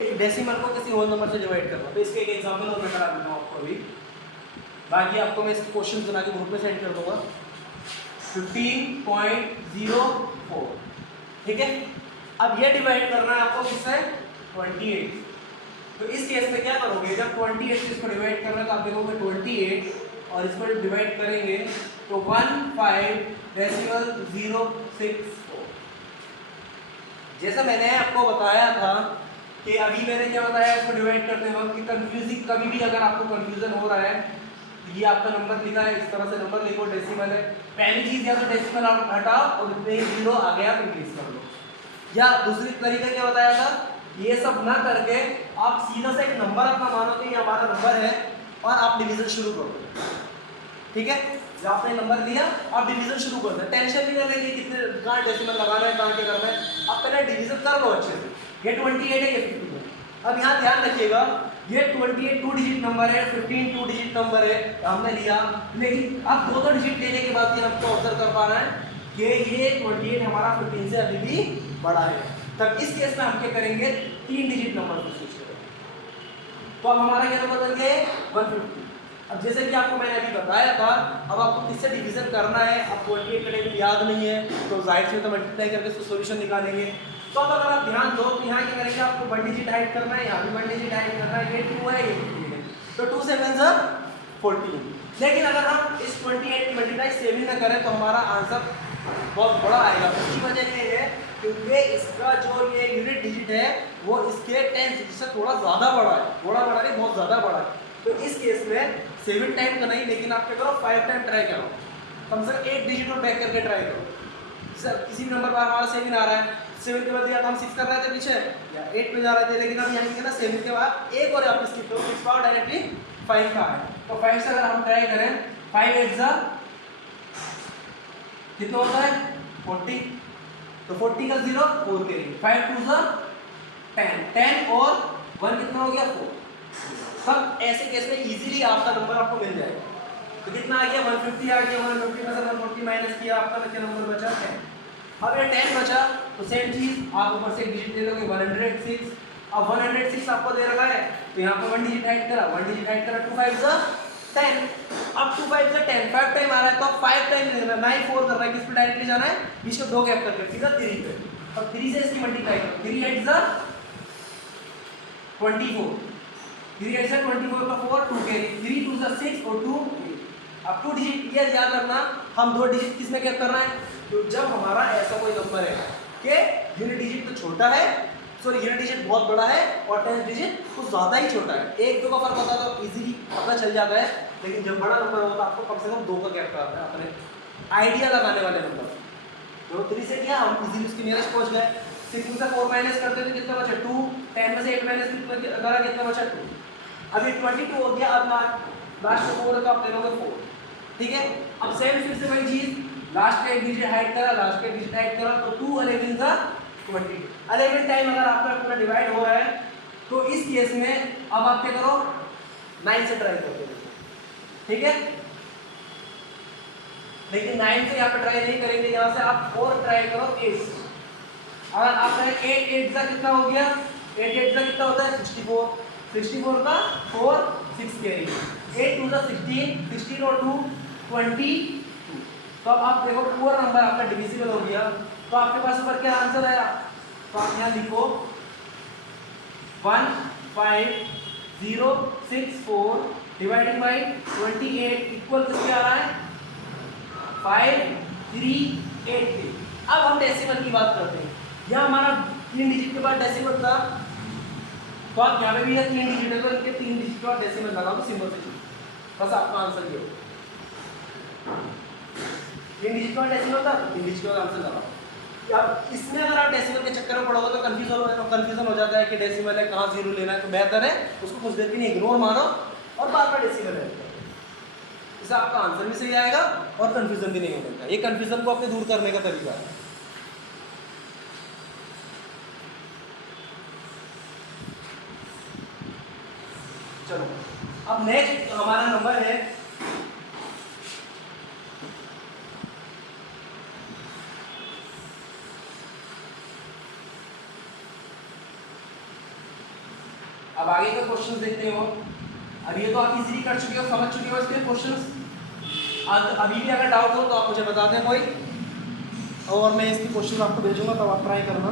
Decimal को किसी whole number से डिवाइड करना, तो इसके एक एग्जांपल और मैं करा देता हूँ आपको अभी। बाकी आपको मैं इसके क्वेश्चन बना के ग्रुप में सेंड कर दूंगा। 15.04, ठीक है। अब ये डिवाइड करना है आपको किससे? 28। तो इस केस में क्या करोगे, जब 28 से इसको डिवाइड करना है तो आप देखोगे 28 और इसको डिवाइड करेंगे तो 15.064। जैसा मैंने आपको बताया था कि अभी मैंने क्या बताया इसको डिवाइड करते वक्त कि कंफ्यूजिंग, कभी भी अगर आपको कंफ्यूजन हो रहा है, ये आपका नंबर लिखा है, इस तरह से नंबर लिखो, डेसिमल है, पहली चीज या तो डेसिमल आप हटाओ और उसमें 0 आ गया तो इंक्रीज कर लो। या दूसरी तरीका क्या बताया था, ये सब ना करके आप सीधा से एक नंबर अपना मानो कि ये हमारा नंबर है और आप डिवीजन शुरू करो, ठीक है। जब आपने नंबर लिया आप डिवीजन शुरू कर दो, टेंशन नहीं लेंगे कि कितने कहाँ डेसिमल लगाना है, कहाँ क्या करना है, आप पहले डिवीजन कर लो अच्छे से। ये 28 है, ये 15 है। अब यहाँ ध्यान रखिएगा, ये 28 2 डिजिट नंबर है, 15 2 डिजिट नंबर है, हमने लिया, लेकिन अब 2 डिजिट लेने के बाद ये आपको ऑब्जर्व कर पा रहा है कि ये 28 हमारा 15 से अभी भी बड़ा है। तब इस केस में हम क्या करेंगे, 3 डिजिट नंबर को स्विच करेंगे। तो अब हमारा क्या नंबर बन गया 150। अब जैसे कि आपको मैंने अभी बताया था, अब आपको किससे डिवीजन करना है, अब 28 का टेबल याद नहीं है तो जाहिर से तो मल्टीप्लाई करके इसको सॉल्यूशन निकालेंगे। तो अब अगर आप ध्यान दो तो यहाँ क्या करेंगे, आपको 1 डिजिट ऐड करना है, यहाँ भी 1 डिजिट ऐड करना है, ये 2 है, ये 15 है, तो 2 7 14। लेकिन अगर हम इस 28 की मल्टीप्लाई 7 में करें तो हमारा आंसर बहुत बड़ा आएगा। उसकी वजह ये है क्योंकि इसका जो ये यूनिट डिजिट है वो इसके 10 डिजिट से थोड़ा ज़्यादा बड़ा है, थोड़ा बड़ा नहीं बहुत ज़्यादा बड़ा है। तो इस केस में 7 टाइम का नहीं, लेकिन आप क्या करो 5 टाइम ट्राई करो, कम से कम 8 डिजिट और बैक करके ट्राई करो। सर किसी भी नंबर पर हमारा 7 आ रहा है, 7 के बाद या तो हम 6 कर रहे थे पीछे या 8 पे जा रहे थे, लेकिन अब यहाँ ना 7 के बाद एक और आप स्किप करो, 6 पावर डायरेक्टली 5 का है। तो 5 से अगर हम ट्राई करें 5 8 जा कितना होता है 40, तो 40 का 0 4 के लिए 5 2 जा 10, 10 और 1 कितना हो गया 4। तब ऐसे केस में इजीली आपका नंबर आपको मिल जाएगा। तो कितना आ गया 150 आ गया, 150 में से 140 माइनस किया, आपका क्या नंबर बचा 10। अब ये 10 बचा तो सेम चीज आप ऊपर से एक डिजिट ले लोगे 106। अब 106 आपको दे रखा है तो यहाँ पर 1 डिजिट ऐड करा, 1 डिजिट ऐड करा, 2 5 जा 10। अब 2 5 जा 10, 5 टाइम आ रहा है तो अब 5 टाइम लेना है, 9 4 कर रहा है, किस पे डायरेक्टली जाना है, बीच में 2 गैप करके सीधा 3 पे। अब 3 से इसकी मल्टीप्लाई करो, 3 8 जा 24, 3 8 से 24 का 4 2 के 3 2 से 6 और 2 8। अब 2 डिजिट ये याद रखना, हम 2 डिजिट किस में गैप करना है, तो जब हमारा ऐसा कोई नंबर है कि यूनिट डिजिट तो छोटा है, सॉरी यूनिट डिजिट बहुत बड़ा है और 10 डिजिट कुछ ज़्यादा ही छोटा है, 1 2 का फर्क होता है तो इजीली पता चल जाता है, लेकिन जब बड़ा नंबर होता है आपको कम से कम 2 का गैप कराता है अपने आइडिया लगाने वाले नंबर। तो 3 से किया हम इजीली उसके नियरेस्ट पहुंच गए। 6 में से 4 माइनस करते तो कितना बचा 2, 10 में से 8 माइनस करा कितना बचा 2। अभी 22 हो गया, अब लास्ट में 4 का आप ले लोगे 4, ठीक है। अब सेम फिर से वही चीज, लास्ट का एक डिजिट ऐड करा, लास्ट का एक डिजिट ऐड करा तो 2 11 जा 20। 11 टाइम अगर आपका पूरा डिवाइड हो रहा है तो इस केस में अब आप क्या करो 9 से ट्राई करते हो, ठीक है। लेकिन 9 से यहाँ पे ट्राई नहीं करेंगे, यहाँ से आप 4 ट्राई करो 8 से। अगर आप करें 8 8 का कितना हो गया, 8 8 का कितना होता है 64, 64 का 4 6 कैरी, 8 2 जा 16, 16 और 2 22। तो अब आप देखो पूरा नंबर आपका डिविजिबल हो गया, तो आपके पास ऊपर क्या आंसर आया, तो आप यहाँ लिखो 15064 डिवाइडेड बाय 28 इक्वल किसके आ रहा है 5383। अब हम डेसिमल की बात करते हैं, यह हमारा 3 डिजिट के बाद डेसिमल था, तो आप यहाँ पे भी 3 डिजिट है तो इनके 3 डिजिट के बाद डेसिमल लगा दो सिंबल से, बस आपका आंसर ये होगा। 3 डिजिट का डेसिमल था, 3 डिजिट का आंसर लगा। अब इसमें अगर आप डेसिमल के चक्कर में पड़ोगे तो कंफ्यूजन हो जाता है कि डेसिमल है कहाँ जीरो लेना है, तो बेहतर है उसको कुछ देर के लिए इग्नोर मारो और बार बार डेसिमल है, इससे आपका आंसर भी सही आएगा और कंफ्यूजन भी नहीं होगा। ये कंफ्यूजन को अपने दूर करने का तरीका है। चलो अब नेक्स्ट हमारा नंबर है अब आगे के क्वेश्चन देखते हो। अब ये तो आप इजीली कर चुके हो, समझ चुके हो इसके क्वेश्चन। अभी भी अगर डाउट हो तो आप मुझे बता दें कोई, और मैं इसकी क्वेश्चन आपको भेजूंगा, तब आप ट्राई करना।